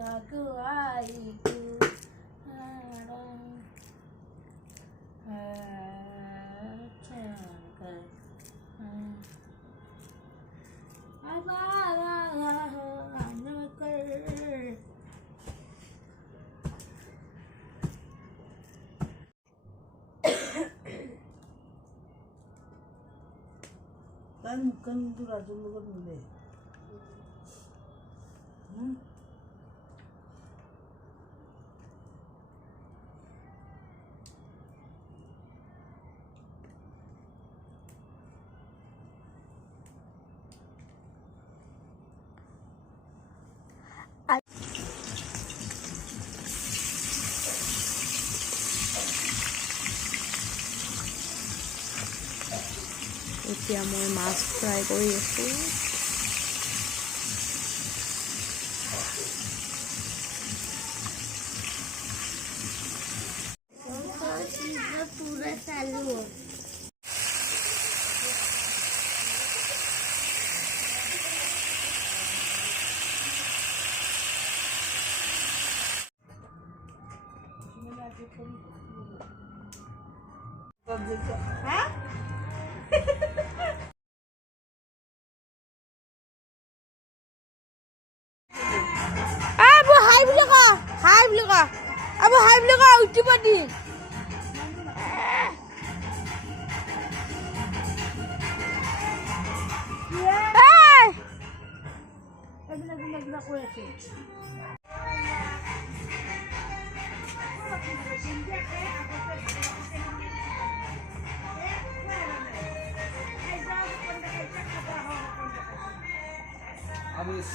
Aku kan itu racun lu kan boleh. এতিয়া মই মাছ fry কৰি আছোঁ। Hah? Abu hai bila ka? Hai bila ka? Abu hai bila ka? Uci padi. Hey! Lagi aku ya sih. Habis,